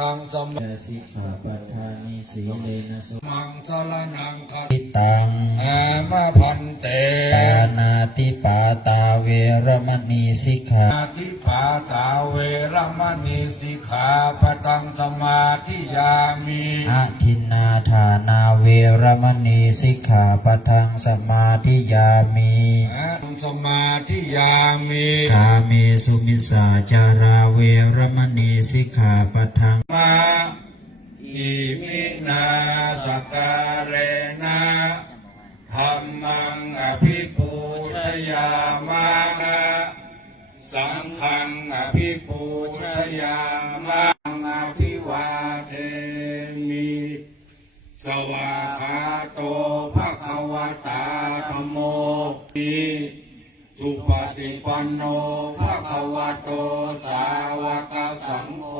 ตังสมาสิกขาปัฏฐานิสีเลนะสุมังสรนังคัจ ตังอามะพันเตปานาติปาตาเวรมณีสิกขาอาทิปาตาเวรมณีสิกขาปะตังสมาธิยามิอะทินนาทานาเวรมณีสิกขาปะทังสมาธิยามิสมาธิยามิกาเมสุมิสาจาราเวรมณีสิกขาปะทังมาอิมินาสการเรนะธัมมังอภิปูชยามะสังฆังอภิปูชยามะอภิวาเทมิสวาคาโตภะคะวะตาธัมโมติสุปฏิปันโนภะคะวะโตสาวกสังโฆ